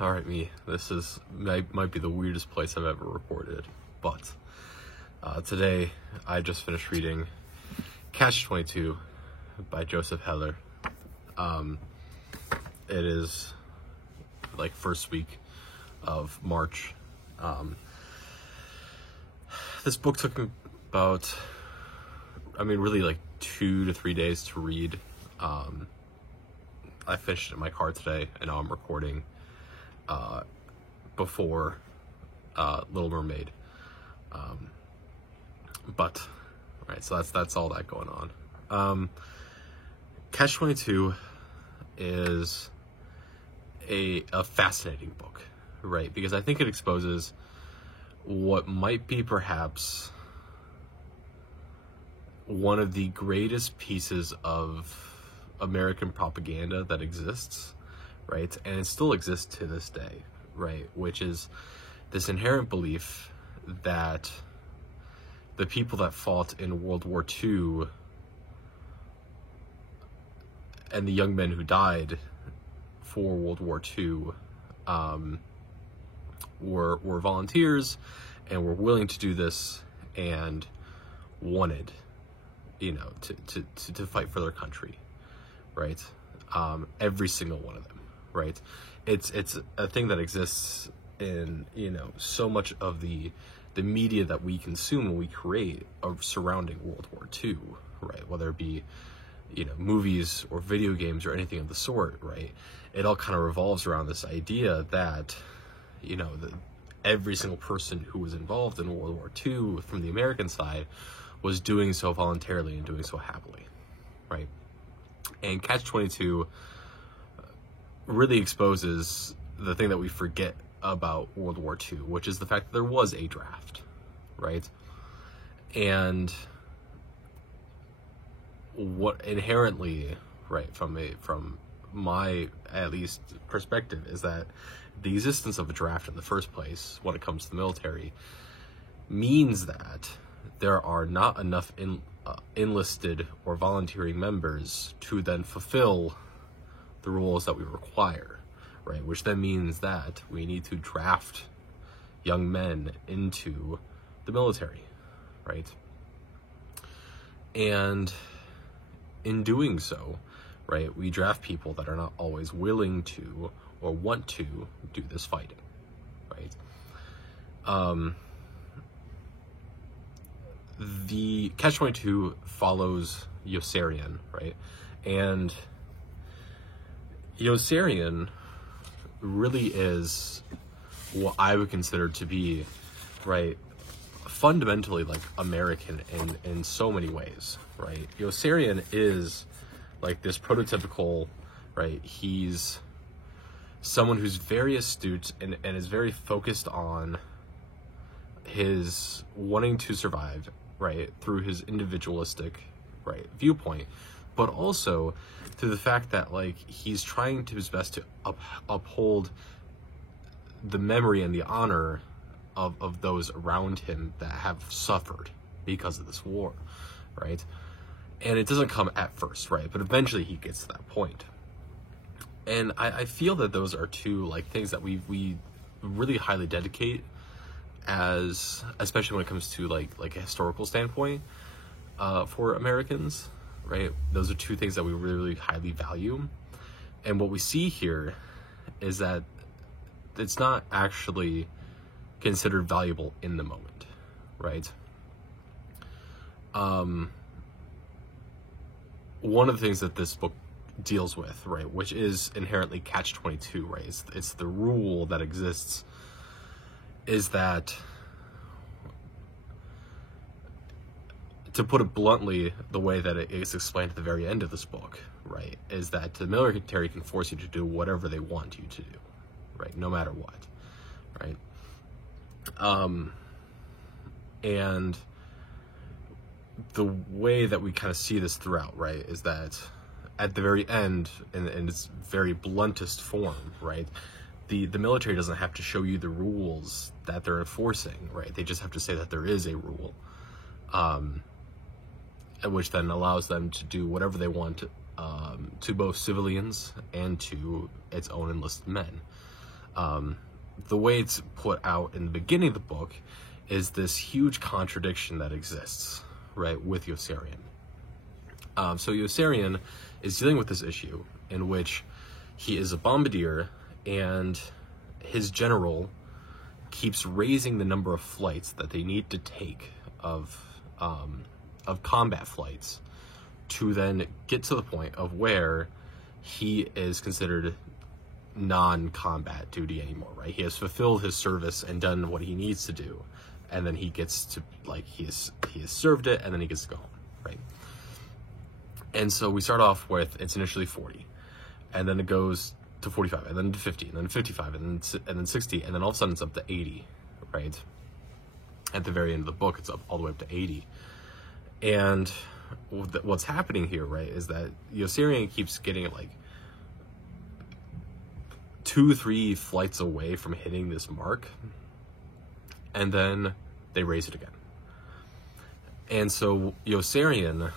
Alright, me. This might be the weirdest place I've ever recorded, but today I just finished reading Catch-22 by Joseph Heller. It is like first week of March. This book took me about, really like 2 to 3 days to read. I finished it in my car today, and now I'm recording before Little Mermaid. So that's all that going on. Catch-22 is a fascinating book, right? Because I think it exposes what might be perhaps one of the greatest pieces of American propaganda that exists, right? And it still exists to this day, right? Which is this inherent belief that the people that fought in World War II and the young men who died for World War II were volunteers and were willing to do this and wanted, to fight for their country, right? Every single one of them, right? It's a thing that exists in, so much of the media that we consume and we create surrounding World War II, right? Whether it be, movies or video games or anything of the sort, right? It all kind of revolves around this idea that, every single person who was involved in World War II from the American side was doing so voluntarily and doing so happily, right? And Catch-22 really exposes the thing that we forget about World War II, which is the fact that there was a draft, right? And what inherently, right, from my at least perspective, is that the existence of a draft in the first place, when it comes to the military, means that there are not enough enlisted or volunteering members to then fulfill the roles that we require, right? Which then means that we need to draft young men into the military, right? And in doing so, right, we draft people that are not always willing to or want to do this fighting, right? The Catch-22 follows Yossarian, right? And Yossarian really is what I would consider to be, right, fundamentally like American in so many ways, right? Yossarian is like this prototypical, right? He's someone who's very astute and is very focused on his wanting to survive, right, through his individualistic, right, viewpoint, but also through the fact that, like, he's trying to his best to uphold the memory and the honor of those around him that have suffered because of this war, right? And it doesn't come at first, right? But eventually he gets to that point. And I feel that those are two, like, things that we really highly dedicate, as especially when it comes to like a historical standpoint for Americans, right? Those are two things that we really, really highly value. And what we see here is that it's not actually considered valuable in the moment, right? One of the things that this book deals with, right, which is inherently Catch-22, right? It's the rule that exists, is that, to put it bluntly, the way that it is explained at the very end of this book, right, is that the military can force you to do whatever they want you to do, right, no matter what, right? And the way that we kind of see this throughout, right, is that at the very end, in its very bluntest form, right, the military doesn't have to show you the rules that they're enforcing, right? They just have to say that there is a rule, which then allows them to do whatever they want to both civilians and to its own enlisted men. The way it's put out in the beginning of the book is this huge contradiction that exists, right, with Yossarian. So Yossarian is dealing with this issue in which he is a bombardier, and his general keeps raising the number of flights that they need to take of combat flights to then get to the point of where he is considered non-combat duty anymore, right? He has fulfilled his service and done what he needs to do, and then he gets to, like, he has served it, and then he gets to go home, right? And so we start off with, it's initially 40, and then it goes to 45, and then to 50, and then 55, and then 60, and then all of a sudden it's up to 80, right? At the very end of the book, it's up all the way up to 80. And what's happening here, right, is that Yossarian keeps getting like 2-3 flights away from hitting this mark, and then they raise it again. And so Yossarian,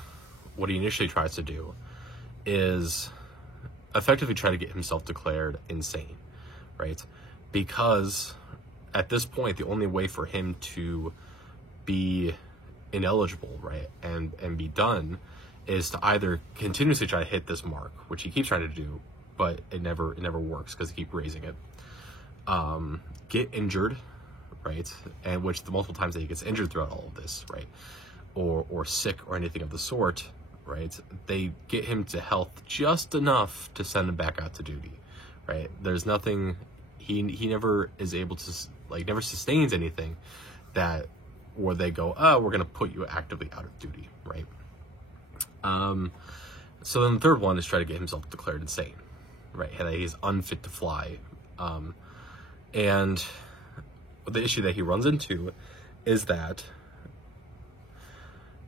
what he initially tries to do is effectively try to get himself declared insane, right? Because at this point, the only way for him to be ineligible, right, and be done is to either continuously try to hit this mark, which he keeps trying to do, but it never works because he keeps raising it. Get injured, right, and which the multiple times that he gets injured throughout all of this, right, or sick or anything of the sort, right, they get him to health just enough to send him back out to duty, right? There's nothing, he never is able to, like, never sustains anything that where they go, oh, we're going to put you actively out of duty, right? So then the third one is try to get himself declared insane, right? That he's unfit to fly. And the issue that he runs into is that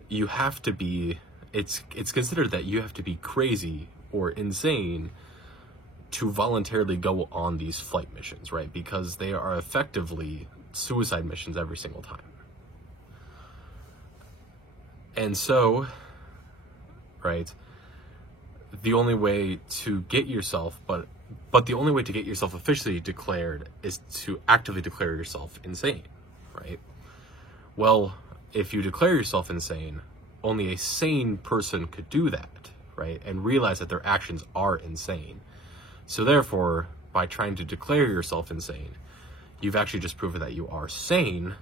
you have to be, it's considered that you have to be crazy or insane to voluntarily go on these flight missions, right? Because they are effectively suicide missions every single time. And so, right, the only way to get yourself, but the only way to get yourself officially declared is to actively declare yourself insane, right? Well, if you declare yourself insane, only a sane person could do that, right? And realize that their actions are insane. So therefore, by trying to declare yourself insane, you've actually just proven that you are sane,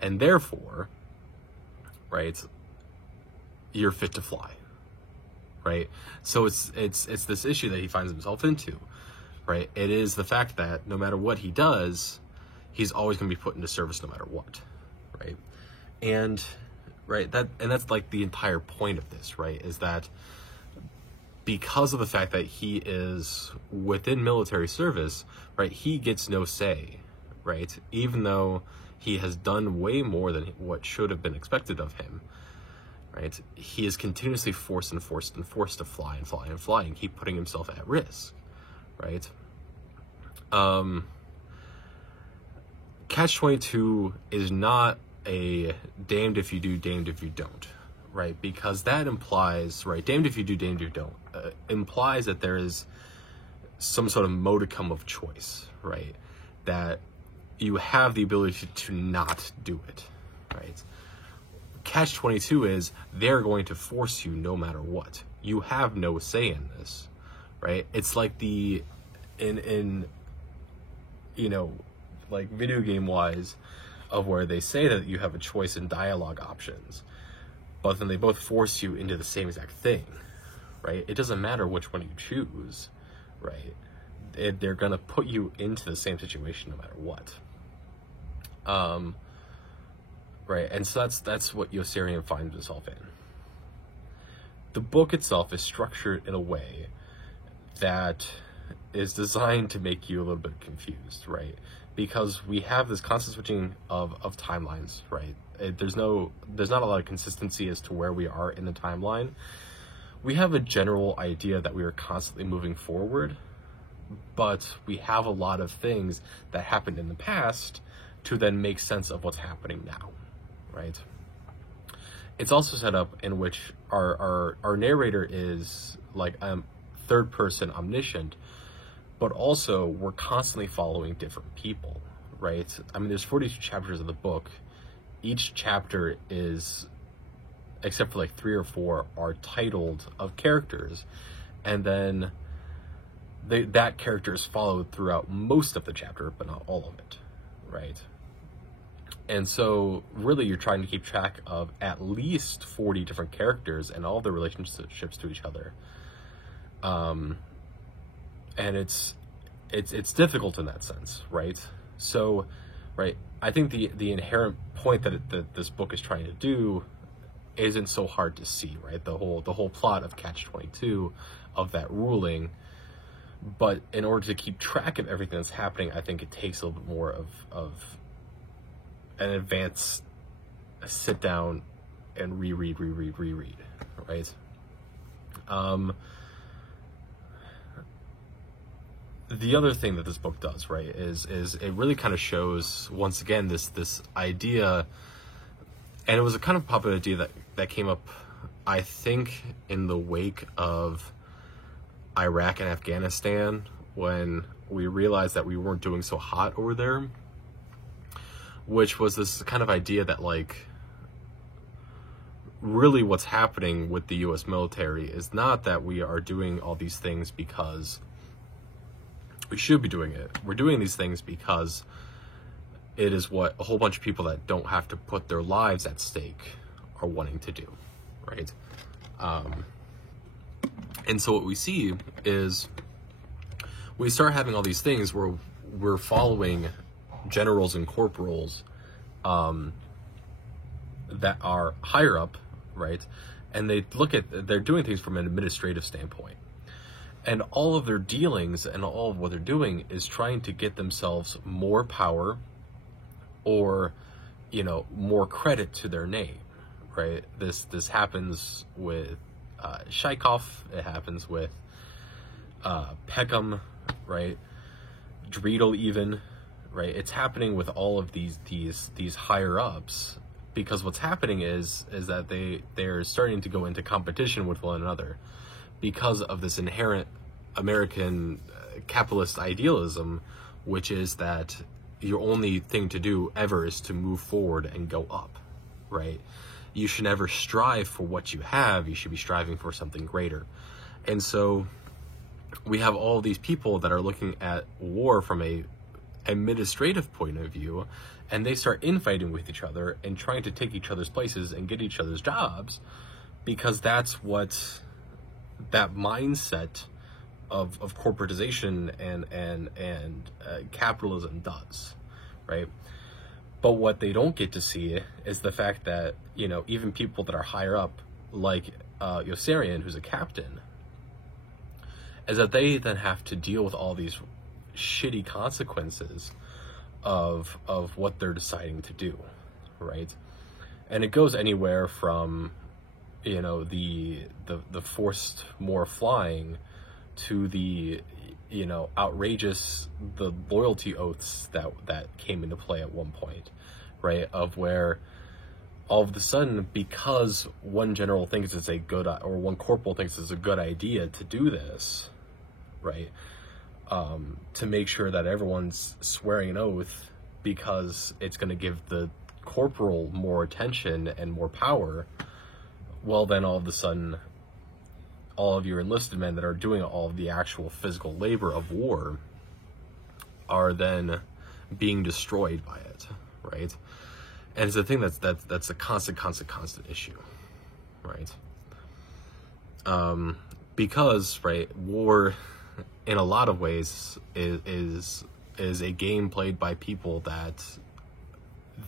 and therefore, right, you're fit to fly, right? So it's this issue that he finds himself into, right? It is the fact that no matter what he does, he's always going to be put into service no matter what, right? And right, that's like the entire point of this, right? Is that because of the fact that he is within military service, right, he gets no say, right? Even though he has done way more than what should have been expected of him, right? He is continuously forced to fly and keep putting himself at risk, right? Catch-22 is not a damned if you do, damned if you don't, right? Because that implies, right, damned if you do, damned if you don't, implies that there is some sort of modicum of choice, right? That you have the ability to not do it, right? Catch-22 is they're going to force you no matter what. You have no say in this, right? It's like in you know, like video game wise, of where they say that you have a choice in dialogue options, but then they both force you into the same exact thing, right? It doesn't matter which one you choose, right? They're gonna put you into the same situation no matter what. Right, and so that's what Yossarian finds himself in. The book itself is structured in a way that is designed to make you a little bit confused, right? Because we have this constant switching of timelines, right? There's not a lot of consistency as to where we are in the timeline. We have a general idea that we are constantly moving forward, but we have a lot of things that happened in the past to then make sense of what's happening now, right? It's also set up in which our narrator is like third person omniscient, but also we're constantly following different people, right? I mean, there's 42 chapters of the book. Each chapter is, except for like 3 or 4, are titled of characters, and then that character is followed throughout most of the chapter, but not all of it, right? And so really you're trying to keep track of at least 40 different characters and all their relationships to each other. And it's difficult in that sense, right? So, right, I think the inherent point that this book is trying to do isn't so hard to see, right? The whole plot of Catch-22, of that ruling. But in order to keep track of everything that's happening, I think it takes a little bit more of an advanced sit down and reread, right? The other thing that this book does, right, is it really kind of shows, once again, this idea, and it was a kind of popular idea that came up, I think, in the wake of Iraq and Afghanistan, when we realized that we weren't doing so hot over there, which was this kind of idea that, like, really what's happening with the U.S. military is not that we are doing all these things because we should be doing it. We're doing these things because it is what a whole bunch of people that don't have to put their lives at stake are wanting to do, right? And so what we see is we start having all these things where we're following generals and corporals that are higher up, right? And they're doing things from an administrative standpoint. And all of their dealings and all of what they're doing is trying to get themselves more power or, more credit to their name, right? This happens with Shaikov, it happens with Peckham, right? Dreidel even, right? It's happening with all of these higher ups, because what's happening is that they're starting to go into competition with one another because of this inherent American capitalist idealism, which is that your only thing to do ever is to move forward and go up, right? You should never strive for what you have. You should be striving for something greater. And so we have all these people that are looking at war from a administrative point of view, and they start infighting with each other and trying to take each other's places and get each other's jobs, because that's what that mindset of corporatization and capitalism does, right? But what they don't get to see is the fact that, even people that are higher up, like Yossarian, who's a captain, is that they then have to deal with all these shitty consequences of what they're deciding to do, right? And it goes anywhere from, the forced more flying to the, outrageous, the loyalty oaths that came into play at one point, right? Of where all of a sudden, because one general thinks it's a good, or one corporal thinks it's a good idea to do this, right? To make sure that everyone's swearing an oath because it's going to give the corporal more attention and more power, well, then all of a sudden, all of your enlisted men that are doing all of the actual physical labor of war are then being destroyed by it, right? And it's a thing that's a constant issue, right? Because, right, war, in a lot of ways, is a game played by people that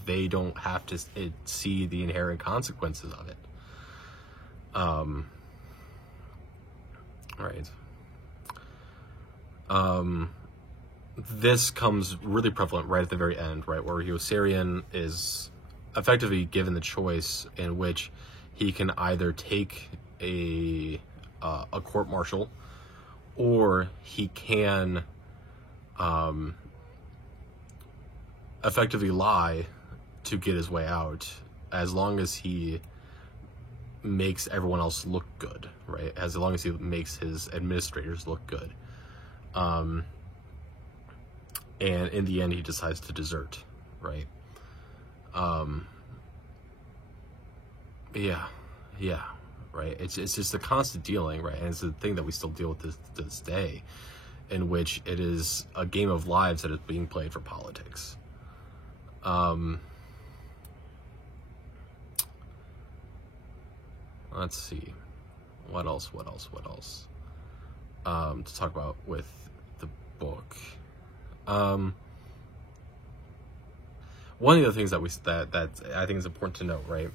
they don't have to see the inherent consequences of it. Right. This comes really prevalent right at the very end, right, where Yossarian is effectively given the choice in which he can either take a court-martial, or he can effectively lie to get his way out, as long as he makes everyone else look good, right? As long as he makes his administrators look good. and in the end he decides to desert, right? Yeah, right. It's just a constant dealing, right? And it's a thing that we still deal with this day, in which it is a game of lives that is being played for politics. Let's see, what else to talk about with the book. One of the things that I think is important to note, right,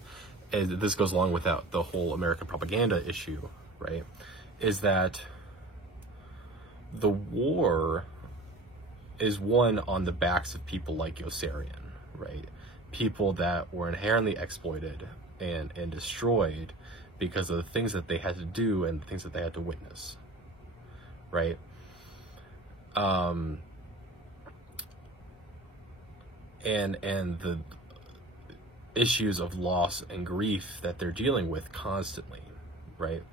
is this goes along with the whole American propaganda issue, right, is that the war is won on the backs of people like Yossarian, right? People that were inherently exploited and destroyed because of the things that they had to do and the things that they had to witness, right? And the issues of loss and grief that they're dealing with constantly, right?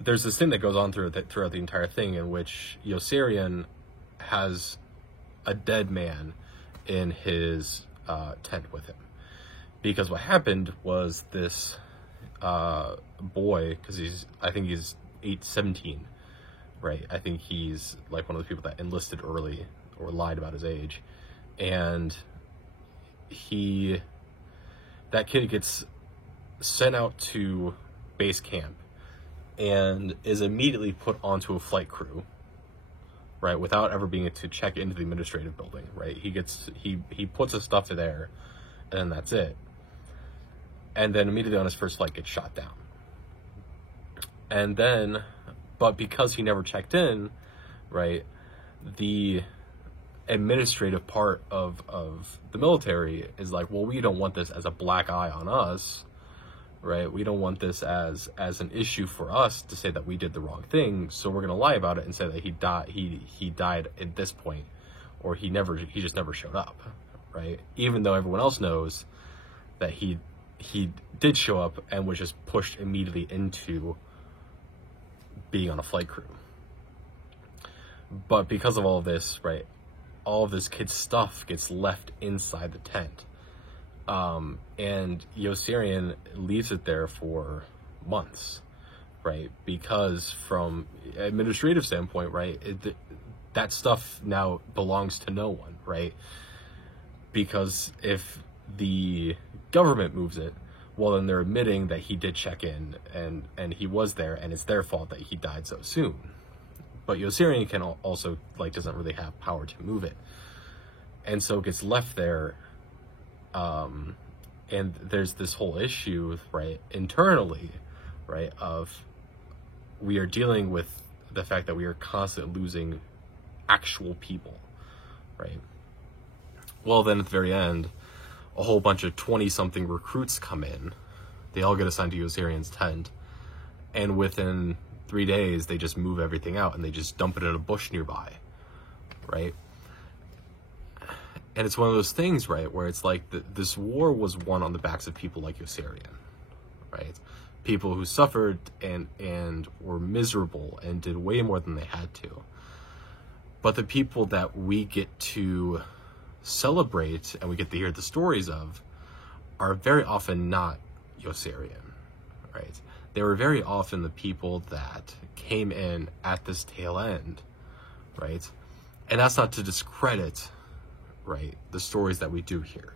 There's this thing that goes on throughout the entire thing, in which Yossarian has a dead man in his tent with him, because what happened was this boy, because I think he's 17, right? I think he's like one of the people that enlisted early or lied about his age, and that kid gets sent out to base camp and is immediately put onto a flight crew, right, without ever being to check into the administrative building, right? He puts his stuff there, and that's it. And then immediately on his first flight gets shot down. And then, but because he never checked in, right, the administrative part of the military is like, well, we don't want this as a black eye on us, right? We don't want this as an issue for us to say that we did the wrong thing, so we're going to lie about it and say that he died at this point, or he just never showed up, right? Even though everyone else knows that he did show up and was just pushed immediately into being on a flight crew. But because of all of this, right, all of this kid's stuff gets left inside the tent. And Yossarian leaves it there for months, right? Because from administrative standpoint, right, that stuff now belongs to no one, right? Because if the government moves it, well, then they're admitting that he did check in and he was there, and it's their fault that he died so soon. But Yossarian can also, like, doesn't really have power to move it. And so it gets left there. And there's this whole issue, right, internally, right, of we are dealing with the fact that we are constantly losing actual people, right? Well, then at the very end, a whole bunch of 20-something recruits come in. They all get assigned to Yossarian's tent. And within 3 days, they just move everything out and they just dump it in a bush nearby, right? And it's one of those things, right, where it's like this war was won on the backs of people like Yossarian, right? People who suffered and were miserable and did way more than they had to. But the people that we get to celebrate and we get to hear the stories of are very often not Yossarian, right? They were very often the people that came in at this tail end, right? And that's not to discredit, right, the stories that we do hear,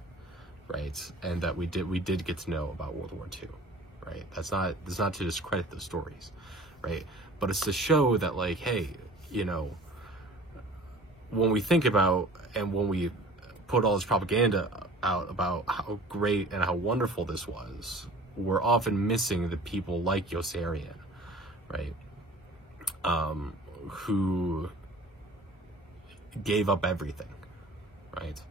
right, and that we did get to know about World War II, right? That's not to discredit those stories, right? But it's to show that, like, hey, you know, when we think about and when we put all this propaganda out about how great and how wonderful this was, we're often missing the people like Yossarian, right, who gave up everything, right?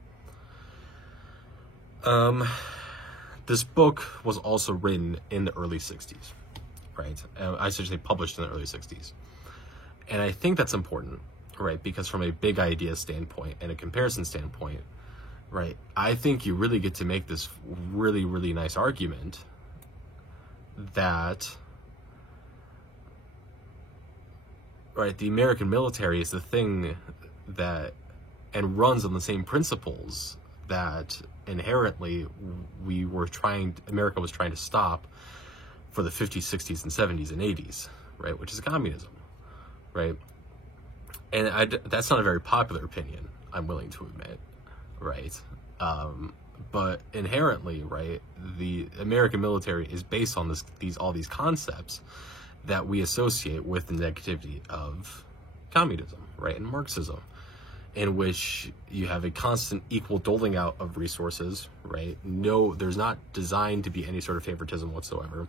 This book was also written in the early 60s, right? I should say published in the early 60s. And I think that's important, right? Because from a big idea standpoint and a comparison standpoint, right, I think you really get to make this really, really nice argument that, right, the American military is the thing that and runs on the same principles that inherently America was trying to stop for the 50s, 60s, and 70s and 80s, right? Which is communism, right? And that's not a very popular opinion, I'm willing to admit, right? But inherently, right, the American military is based on all these concepts that we associate with the negativity of communism, right, and Marxism, in which you have a constant equal doling out of resources, right? No, there's not designed to be any sort of favoritism whatsoever.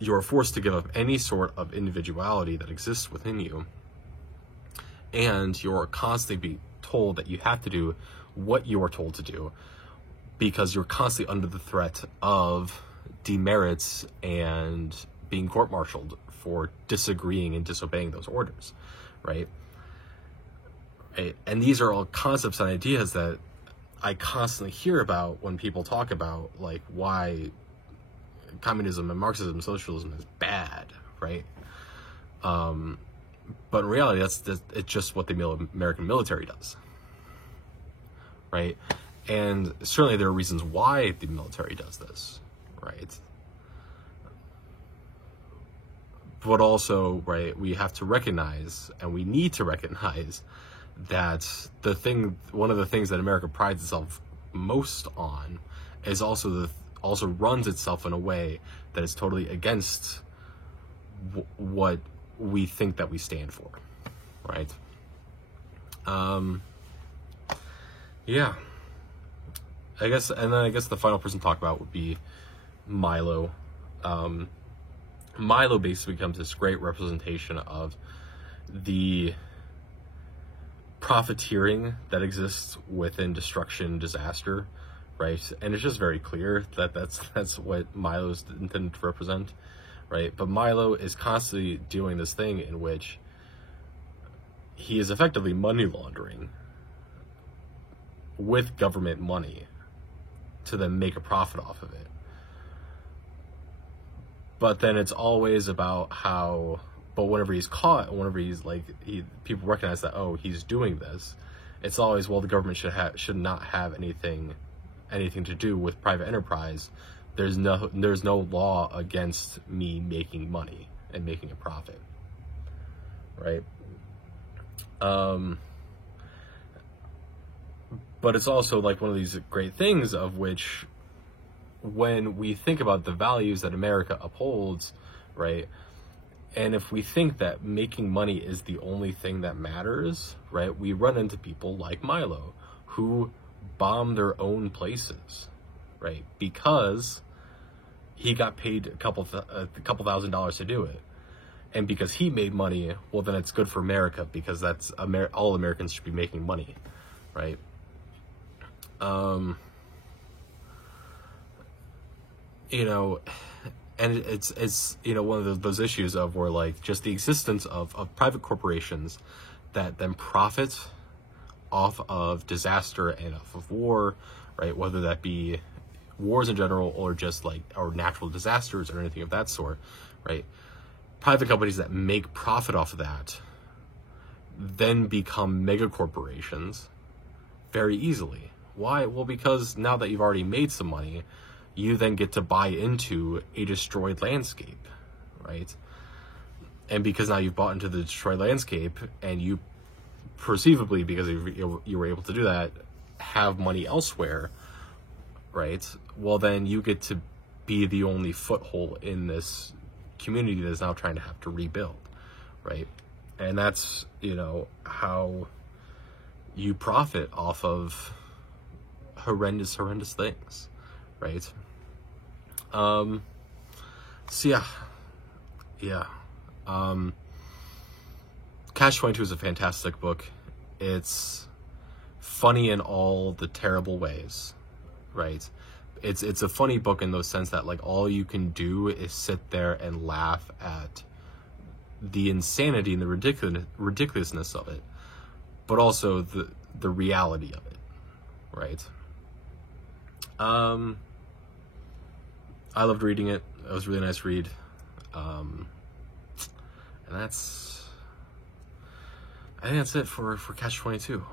You are forced to give up any sort of individuality that exists within you, and you're constantly being told that you have to do what you are told to do because you're constantly under the threat of demerits and being court-martialed for disagreeing and disobeying those orders, right? And these are all concepts and ideas that I constantly hear about when people talk about like why communism and Marxism and socialism is bad, right? But in reality, it's just what the American military does, right? And certainly there are reasons why the military does this, right? But also, right, we have to recognize, and we need to recognize, that one of the things that America prides itself most on is also runs itself in a way that is totally against what we think that we stand for, right? Yeah, I guess the final person to talk about would be Milo. Milo basically becomes this great representation of the profiteering that exists within destruction and disaster, right? And it's just very clear that that's what Milo's intended to represent, right? But Milo is constantly doing this thing in which he is effectively money laundering with government money to then make a profit off of it. But then it's always about how, but whenever he's caught, whenever people recognize that, oh, he's doing this, it's always, well, the government should not have anything to do with private enterprise. There's no law against me making money and making a profit, right? But it's also like one of these great things of which, when we think about the values that America upholds, right? And if we think that making money is the only thing that matters, right? We run into people like Milo who bomb their own places, right? Because he got paid a couple $1,000s to do it. And because he made money, well, then it's good for America because that's all Americans should be making money, right? You know, and it's you know, one of those issues of where like just the existence of private corporations that then profit off of disaster and off of war, right? Whether that be wars in general or just like or natural disasters or anything of that sort, right? Private companies that make profit off of that then become mega corporations very easily. Why? Well, because now that you've already made some money, you then get to buy into a destroyed landscape, right? And because now you've bought into the destroyed landscape and you perceivably, because you were able to do that, have money elsewhere, right? Well, then you get to be the only foothold in this community that is now trying to have to rebuild, right? And that's, you know, how you profit off of horrendous things, right? So yeah. Catch-22 is a fantastic book. It's funny in all the terrible ways, right? It's a funny book in the sense that like all you can do is sit there and laugh at the insanity and the ridiculousness of it, but also the reality of it, right? I loved reading it. It was a really nice read. And I think that's it for Catch 22.